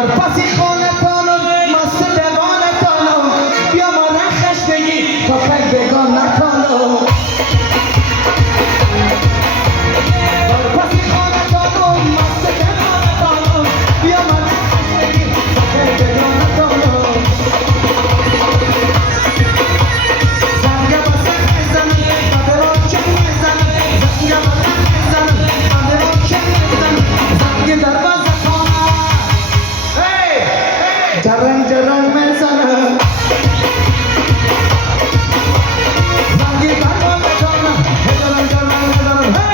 در پسی خانتانم مست دوانتانم بیا ما رخش بگی تا پک بگان نتانم در پسی خانتانم مست دوانتانم بیا ما رخش بگی تا پک بگان نتانم زنگ بسن میزنم مدران چه میزنم زنگ بسن میزنم مدران چه میزنم زنگ در بزن جرنگ جرنگ میزنم زنگی برگام بکنم جرنگ جرنگ میزنم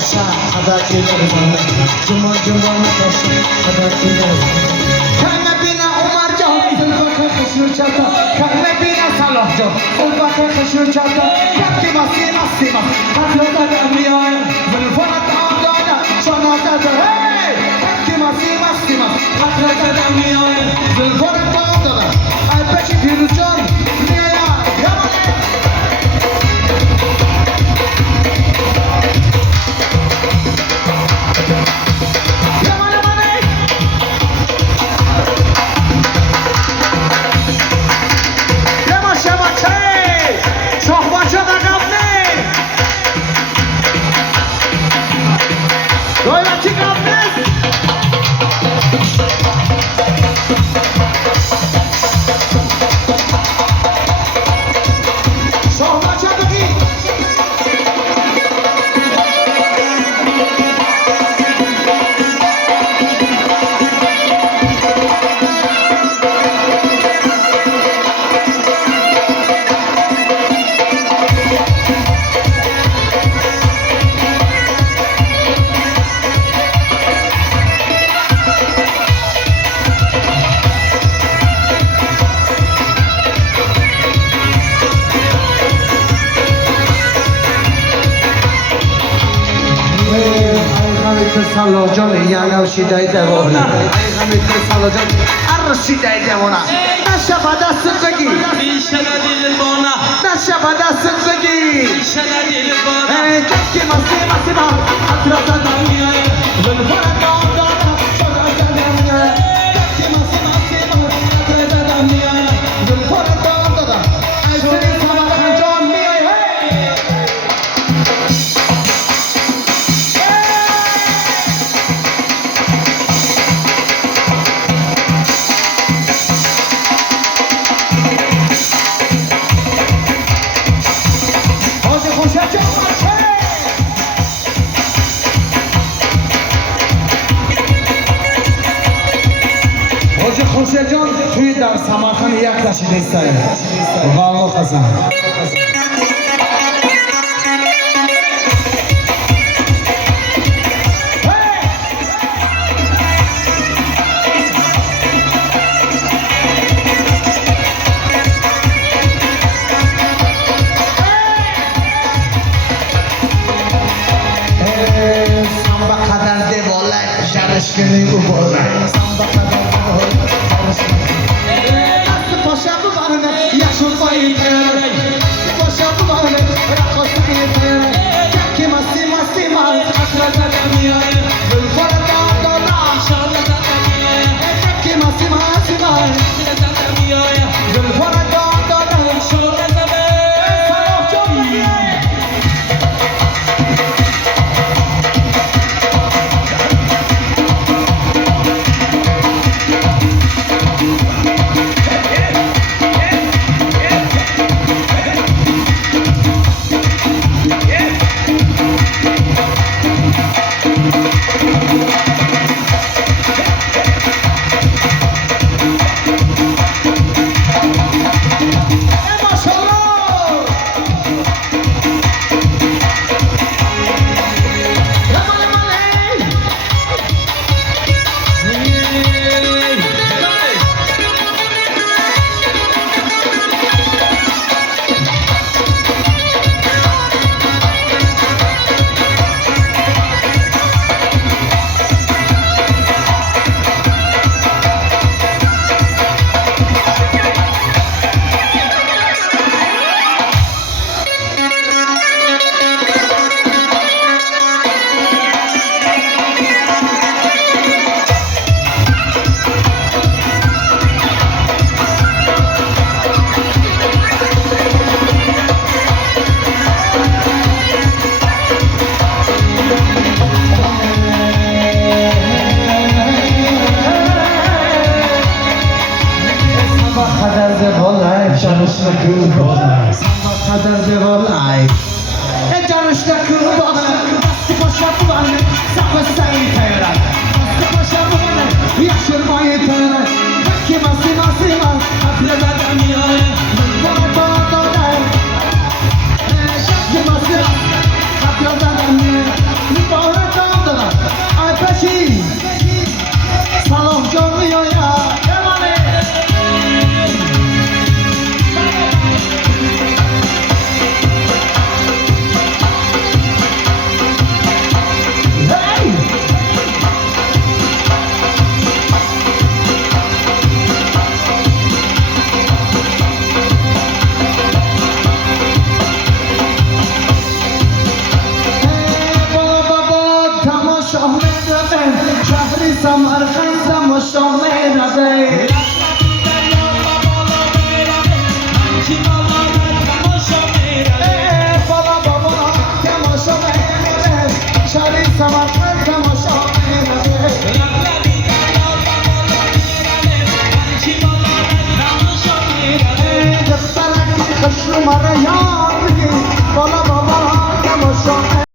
Natasha, Hadaki Darzan, Juma Juma Natasha, Hadaki Darzan. Kanne bina Umar Can, Zulbaka Kashur Chata, Kanne bina Salah Can, Zulbaka Kashur Chata, Kapti Masi Masima, Hatlata Damiya, Zulfana Taadana, Shana Tata, hey! Kapti Masi Masima, Hatlata Damiya, Zulfana Taadana, I bet you Firuzcan, Niyaya, Yamane. Salajan yana shidai devona. Ayğamit salajan ar shidai devona. Nashabada sıkıgi. İnşallah dil bona. Nashabada sıkıgi. İnşallah dil bona. Keski masi masi ma. Atrata damiya. Zulfana damiya. Şadata damiya. Keski masi masi ma. Atrata damiya. Zulfana damiya. Ayseri sabah can mi hey. خوشجان توی در سماخان یک رشید ایستایی والله قسم سامبا قدر دیوالای شرش کنی او بالای سامبا قدر دیوالای Paşa bu barına yaşıl bayıtır. Paşa bu barına rakısı bayıtır. Ki masi masi mal atrata damiya. Zulfana dağda İnşallah da damiya. ki masi masi mal İnşallah da damiya. Zulfana dağda İnşallah da be. Sarhoş çok iyi. Canışla kurbanlar Samba kadar devalay Canışla kurbanlar Bastı paşa bulanlar Sapı sayı taylar Bastı paşa bulanlar Yaşırmayı taylar Ki masi masi mas Atrada damiya Zulfana dağda Ki masi mas Atrada damiya خشو مرا یار